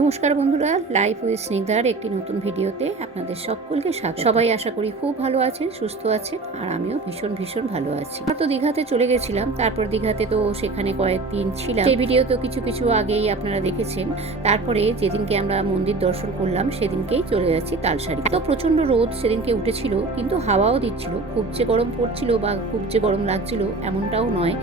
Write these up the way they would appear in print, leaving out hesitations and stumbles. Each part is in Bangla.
নমস্কার বন্ধুরা, লাইফ উইথ স্নিগ্ধার একটি নতুন ভিডিওতে আপনাদের সকলকে স্বাগত। সবাই আশা করি খুব ভালো আছেন, সুস্থ আছেন, আর আমিও ভীষণ ভীষণ ভালো আছি। তো দীঘাতে চলে গেছিলাম, তারপর দীঘাতে তো সেখানে কয়েকদিন ছিলাম। সেই ভিডিও তো কিছু কিছু আগেই আপনারা দেখেছেন। তারপরে যেদিনকে আমরা মন্দির দর্শন করলাম সেদিনকেই চলে যাচ্ছি তালসারি। তো প্রচণ্ড রোদ সেদিনকে উঠেছিল, কিন্তু হাওয়াও দিচ্ছিল। খুব যে গরম পড়ছিল বা খুব যে গরম লাগছিল এমনটাও নয়।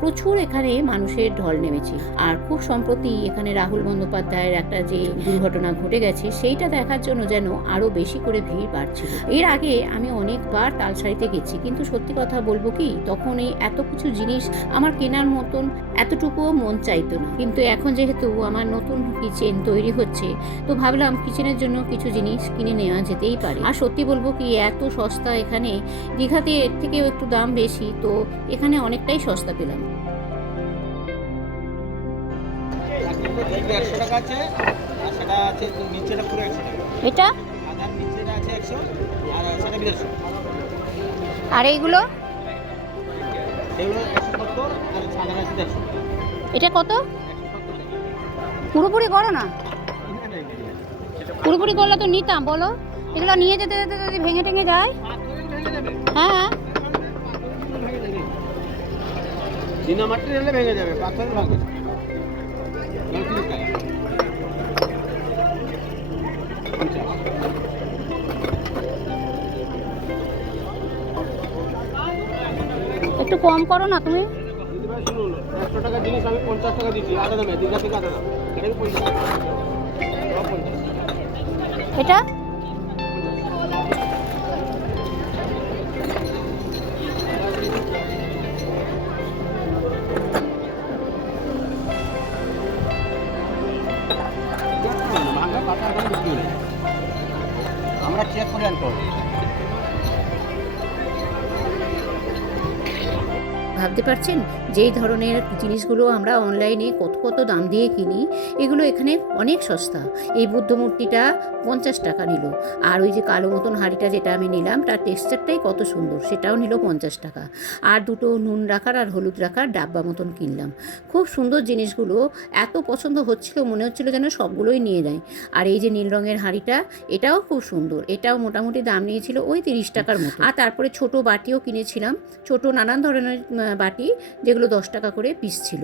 প্রচুর এখানে মানুষের ঢল নেমেছে। আর খুব সম্প্রতি এখানে রাহুল বন্দ্যোপাধ্যায়ের একটা যে দুর্ঘটনা ঘটে গেছে সেইটা দেখার জন্য যেন আরো বেশি করে ভিড় বাড়ছিল। এর আগে আমি অনেকবার তালসারিতে গেছি, কিন্তু সত্যি কথা বলবো কি, তখন এই এত কিছু জিনিস আমার কেনার মতন এতটুকুও মন চাইতো না। কিন্তু এখন যেহেতু আমার নতুন কিচেন তৈরি হচ্ছে, তো ভাবলাম কিচেনের জন্য কিছু জিনিস কিনে নেওয়া যেতেই পারে। আর সত্যি বলবো কি, এত সস্তা এখানে। দীঘাতে এর থেকেও একটু দাম বেশি, তো এখানে অনেকটাই সস্তা পেলাম। এটা আর এইগুলো এটা কত? পুরোপুরি করো না, পুরোপুরি করলে তো নিতাম। বলো, এগুলো নিয়ে যেতে যেতে যদি ভেঙে টেঙে যায়। হ্যাঁ, ভেঙে যাবে, পাথর ভাঙবে। একটু কম করো না তুমি। 100 টাকা জিনিস আমি 50 টাকা দিচ্ছি, আধা দামে। দীঘা থেকে আধা দাম, এটা 50 টাকা। এটা আমরা চেক করে আনতে হবে। ভাবতে পারছেন যেই ধরনের জিনিসগুলো আমরা অনলাইনে কত কত দাম দিয়ে কিনি, এগুলো এখানে অনেক সস্তা। এই বুদ্ধ মূর্তিটা 50 টাকা নিল, আর ওই যে কালো মতন হাঁড়িটা যেটা আমি নিলাম তার টেক্সচারটাই কত সুন্দর, সেটাও নিল 50 টাকা। আর দুটো নুন রাখার আর হলুদ রাখার ডাব্বা মতন কিনলাম। খুব সুন্দর জিনিসগুলো, এত পছন্দ হচ্ছিল, মনে হচ্ছিল যেন সবগুলোই নিয়ে নেয়। আর এই যে নীল রঙের হাঁড়িটা, এটাও খুব সুন্দর। এটাও মোটামুটি দাম নিয়েছিল ওই 30 টাকার মতো। আর তারপরে ছোট বাটিও কিনেছিলাম, ছোট নানান ধরনের বাটি, যেগুলো 10 টাকা করে পিস ছিল।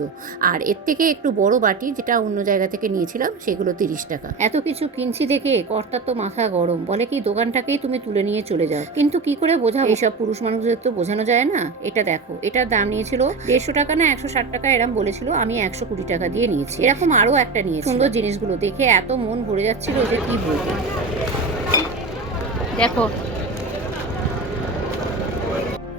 আর এর থেকে একটু বড় বাটি, যেটা অন্য জায়গা থেকে নিয়েছিলাম, সেগুলো 30 টাকা। এত কিছু কিনছি দেখে কর্তার তো মাথা গরম, বলে কি দোকানটাকেই তুমি তুলে নিয়ে চলে যাও। কিন্তু কি করে বোঝাবো, এইসব পুরুষ মানুষদের তো বোঝানো যায় না। এটা দেখো, এটার দাম নিয়েছিল 150 টাকা না 160 টাকা এরম বলেছিল, আমি 120 টাকা দিয়ে নিয়েছি। এরকম আরো একটা নিয়েছি। সুন্দর জিনিসগুলো দেখে এত মন ভরে যাচ্ছিল যে কি বলবো। দেখো,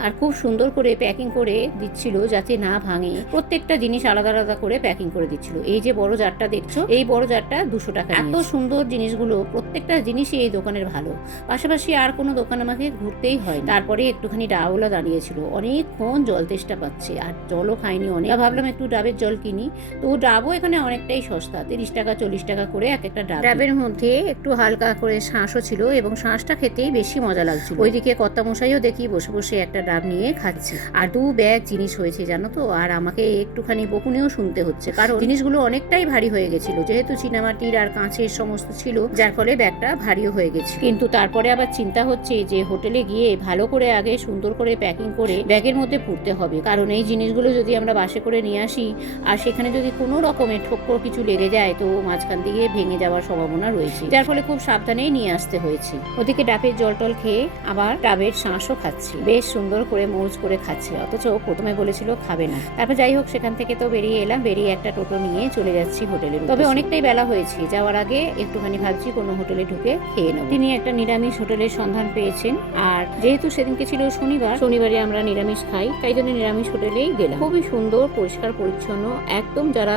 আর খুব সুন্দর করে প্যাকিং করে দিচ্ছিল যাতে না ভাঙে। প্রত্যেকটা জিনিস আলাদা আলাদা করে প্যাকিং করে দিচ্ছিল। এই যে বড় জারটা দেখছো, এই বড় জারটা 200 টাকা। এত সুন্দর জিনিসগুলো, প্রত্যেকটা জিনিসই এই দোকানের ভালো। পাশাপাশি আর কোনো দোকান আমাকে ঘুরতেই হয়। তারপরে একটুখানি ডাবওয়ালা দাঁড়িয়েছিল, অনেকক্ষণ জল তেষ্টা পাচ্ছে, আর জলও খাইনি অনেক। ভাবলাম একটু ডাবের জল কিনি। তো ডাবও এখানে অনেকটাই সস্তা, 30 টাকা 40 টাকা করে এক একটা ডাব। ডাবের মধ্যে একটু হালকা করে শাঁসও ছিল, এবং শাঁসটা খেতেই বেশি মজা লাগছিল। ওইদিকে কর্তামশাইও দেখি বসে বসে একটা ডাব নিয়ে খাচ্ছি। আর 2 ব্যাগ জিনিস হয়েছে জানো তো। আর আমাকে একটুখানি বকুনিও শুনতে হচ্ছে, কারণ জিনিসগুলো অনেকটাই ভারী হয়ে গেছিল, যেহেতু চীনামাটির আর কাঁচের সমস্ত ছিল, যার ফলে ব্যাগটা ভারীও হয়ে গেছে। কিন্তু তারপরে আবার চিন্তা হচ্ছে যে হোটেলে গিয়ে ভালো করে আগে সুন্দর করে প্যাকিং করে ব্যাগের মধ্যে পুরতে হবে, কারণ এই জিনিসগুলো যদি আমরা বাসে করে নিয়ে আসি আর সেখানে যদি কোনো রকমের ঠোক্কর কিছু লেগে যায়, তো মাঝখান দিয়ে ভেঙে যাওয়ার সম্ভাবনা রয়েছে, যার ফলে খুব সাবধানেই নিয়ে আসতে হয়েছে। ওদিকে ডাবের জল টল খেয়ে আবার ডাবের শাঁসও খাচ্ছি। বেশ সুন্দর করে মৌজ করে খাচ্ছে, অথচ প্রথমে বলেছিল খাবে না। তারপর যাই হোক সেখান থেকে তো বেরিয়ে এলাম, বেরিয়ে একটা টোটো নিয়ে চলে যাচ্ছি হোটেলে। তবে অনেকটাই বেলা হয়েছে, যাওয়ার আগে একটুখানি ভাবছি কোনো হোটেলে ঢুকে খেয়ে নেব। তিনি একটা নিরামিষ হোটেলের সন্ধান পেয়েছেন, আর যেহেতু সেদিনকে ছিল শনিবার, শনিবারে আমরা নিরামিষ খাই, তাই জন্য নিরামিষ হোটেলেই গেলাম। খুবই সুন্দর, পরিষ্কার পরিচ্ছন্ন, একদম যারা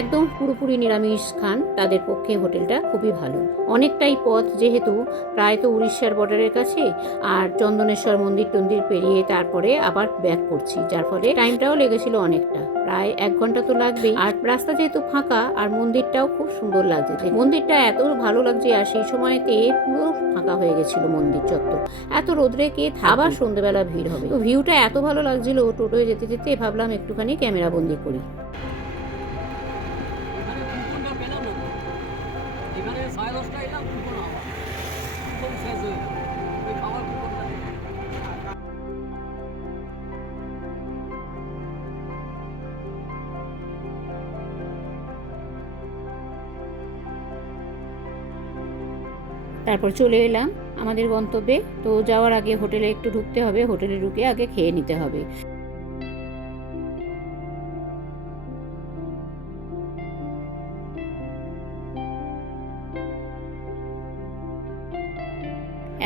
একদম পুরোপুরি নিরামিষ খান তাদের পক্ষে হোটেলটা খুবই ভালো। অনেকটাই পথ, যেহেতু প্রায় তো উড়িষ্যার বর্ডারের কাছে, আর চন্দনেশ্বর মন্দির টন্দির পেরিয়ে তারপরে আবার ব্যাক করছি, যার ফলে টাইমটাও লেগেছিল অনেকটা, প্রায় 1 ঘন্টা তো লাগবেই। আর রাস্তা যেহেতু ফাঁকা, আর মন্দিরটাও খুব সুন্দর লাগছে, মন্দিরটা এত ভালো লাগছে, আর সেই সময়তে পুরো ফাঁকা হয়ে গেছিল মন্দির চত্বর, এত রোদ্রে কে আবার সন্ধ্যেবেলা ভিড় হবে। তো ভিউটা এত ভালো লাগছিল, টোটোয় যেতে যেতে ভাবলাম একটুখানি ক্যামেরা বন্দি করি। তারপর চলে এলাম আমাদের গন্তব্যে। তো যাওয়ার আগে হোটেলে একটু ঢুকতে হবে, হোটেলে ঢুকে আগে খেয়ে নিতে হবে।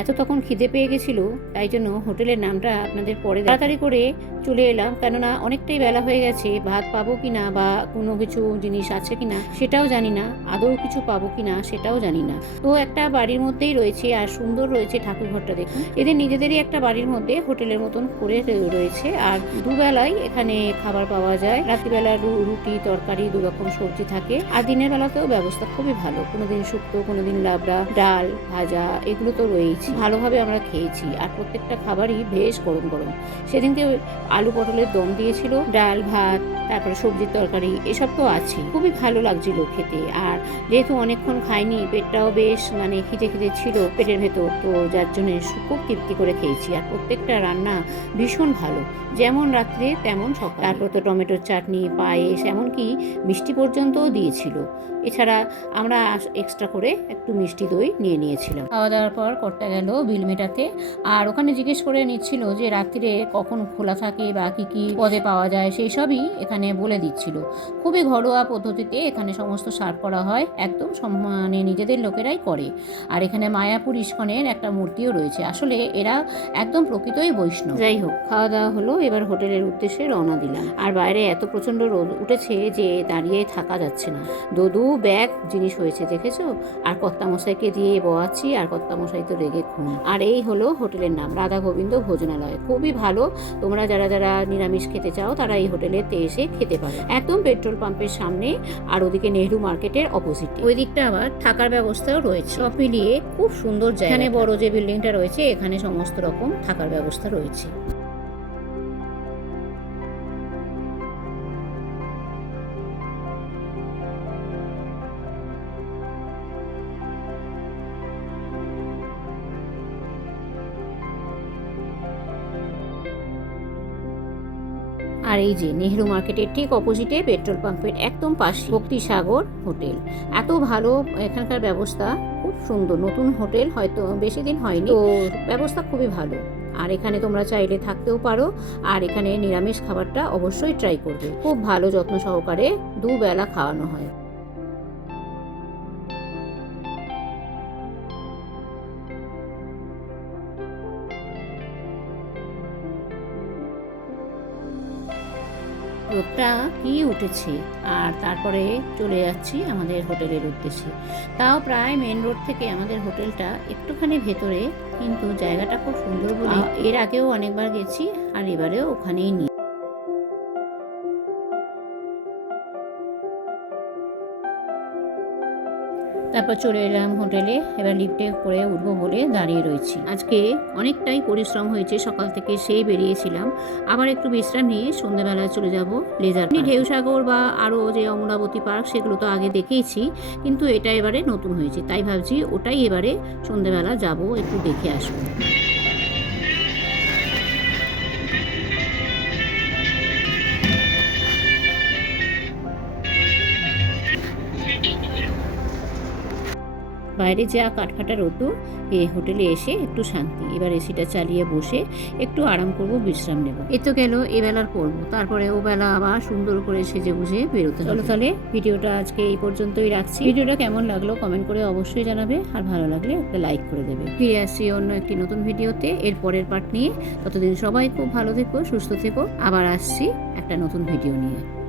এত তখন খিদে পেয়ে গেছিল, তাই জন্য হোটেলের নামটা আপনাদের পরে তাড়াতাড়ি করে চলে এলাম, কেননা অনেকটাই বেলা হয়ে গেছে। ভাত পাবো কিনা বা কোনো কিছু জিনিস আছে কিনা সেটাও জানি না, আদৌ কিছু পাবো কিনা সেটাও জানি না। তো একটা বাড়ির মধ্যেই রয়েছে, আর সুন্দর রয়েছে ঠাকুরঘরটা, দেখুন এদের নিজেদেরই একটা বাড়ির মধ্যে হোটেলের মতন করে রয়েছে। আর দুবেলায় এখানে খাবার পাওয়া যায়, রাত্রিবেলা রুটি তরকারি 2 রকম সবজি থাকে, আর দিনের বেলাতেও ব্যবস্থা খুবই ভালো, কোনোদিন শুক্তো, কোনোদিন লাবড়া, ডাল ভাজা, এগুলো তো রয়েছে। ভালোভাবে আমরা খেয়েছি, আর প্রত্যেকটা খাবারই বেশ গরম গরম। সেদিনকে আলু পটলের দম দিয়েছিল, ডাল ভাত, তারপরে সবজির তরকারি, এসব তো আছে, খুবই ভালো লাগছিল খেতে। আর যেহেতু অনেকক্ষণ খাইনি, পেটটাও বেশ খিদে খিদে ছিল পেটের ভেতর, তো যার জন্য খুব তৃপ্তি করে খেয়েছি। আর প্রত্যেকটা রান্না ভীষণ ভালো, যেমন রাত্রে তেমন সকাল। তারপর তো টমেটোর চাটনি, পায়েস, এমনকি মিষ্টি পর্যন্তও দিয়েছিল। এছাড়া আমরা এক্সট্রা করে একটু মিষ্টি দই নিয়ে নিয়েছিলাম। খাওয়া দাওয়ার পর কর্তা গেল বিল মেটাতে, আর ওখানে জিজ্ঞেস করে নিচ্ছিল যে রাত্রিরে কখন খোলা থাকে বা কি কি পদে পাওয়া যায়, সেই সবই এখানে বলে দিচ্ছিল। খুবই ঘরোয়া পদ্ধতিতে এখানে সমস্ত সার্ভ করা হয়, একদম নিজেদের লোকেরাই করে। আর এখানে মায়াপুর ইস্কনের একটা মূর্তিও রয়েছে, আসলে এরা একদম প্রকৃতই বৈষ্ণব। যাই হোক, খাওয়া দাওয়া হলো, এবার হোটেলের উদ্দেশ্যে রওনা দিলাম। আর বাইরে এত প্রচন্ড রোদ উঠেছে যে দাঁড়িয়ে থাকা যাচ্ছে না, দু ব্যাগ জিনিস হয়েছে দেখেছো। আর কর্তামশাইকে দিয়ে বোয়াচ্ছি, আর কর্তামশাই তো রেগে খুন। আর এই হলো হোটেলের নাম, রাধা গোবিন্দ ভোজনালয়, খুবই ভালো। তোমরা যারা যারা নিরামিষ খেতে চাও তারা এই হোটেলেতে এসে খেতে পারো, একদম পেট্রোল পাম্পের সামনে, আর ওদিকে নেহরু মার্কেটের অপোজিটে। ওই দিকটা আবার থাকার ব্যবস্থাও রয়েছে, সব মিলিয়ে খুব সুন্দর জায়গা। এখানে বড় যে বিল্ডিংটা রয়েছে, এখানে সমস্ত রকম থাকার ব্যবস্থা রয়েছে। আর এই যে নেহরু মার্কেটের ঠিক অপোজিটে পেট্রোল পাম্পের একদম পাশে ভক্তিসাগর হোটেল। এত ভালো এখানকার ব্যবস্থা, খুব সুন্দর। নতুন হোটেল, হয়তো বেশি দিন হয়নি, তো ব্যবস্থা খুবই ভালো। আর এখানে তোমরা চাইলে থাকতেও পারো, আর এখানে নিরামিষ খাবারটা অবশ্যই ট্রাই করবে, খুব ভালো যত্ন সহকারে 2 বেলা খাওয়ানো হয়। রোদটা কি উঠেছে, আর তারপরে চলে যাচ্ছি আমাদের হোটেলের উদ্দেশ্যে। তাও প্রায় মেন রোড থেকে আমাদের হোটেলটা একটুখানি ভেতরে, কিন্তু জায়গাটা খুব সুন্দর বলে এর আগেও অনেকবার গেছি, আর এবারেও ওখানেই নিয়ে। তারপর চলে এলাম হোটেলে, এবার লিফটে করে উঠবো বলে দাঁড়িয়ে রয়েছি। আজকে অনেকটাই পরিশ্রম হয়েছে, সকাল থেকে সেই বেরিয়েছিলাম, আবার একটু বিশ্রাম নিয়ে সন্ধ্যেবেলায় চলে যাব লেজার ঢেউসাগর বা আরও যে অমরাবতী পার্ক, সেগুলো তো আগে দেখেইছি, কিন্তু এটা এবারে নতুন হয়েছে, তাই ভাবছি ওটাই এবারে সন্ধ্যেবেলা যাব, একটু দেখে আসবো। বাইরে যা কাঠফাটা রোদ্দুর, এই হোটেলে এসে একটু শান্তি। এবার এসিটা চালিয়ে বসে একটু আরাম করব, বিশ্রাম নেব। এ তো গেল এবেলার পর্ব, তারপরে ও বেলা আবার সুন্দর করে সেজে বুঝে বেরোতে হবে। চলো তাহলে ভিডিওটা আজকে এই পর্যন্তই রাখছি। ভিডিওটা কেমন লাগলো কমেন্ট করে অবশ্যই জানাবে, আর ভালো লাগলে একটা লাইক করে দেবে। ফিরে আসছি অন্য একটি নতুন ভিডিওতে এর পরের পার্ট নিয়ে। ততদিন সবাই খুব ভালো থেকো, সুস্থ থেকো। আবার আসছি একটা নতুন ভিডিও নিয়ে।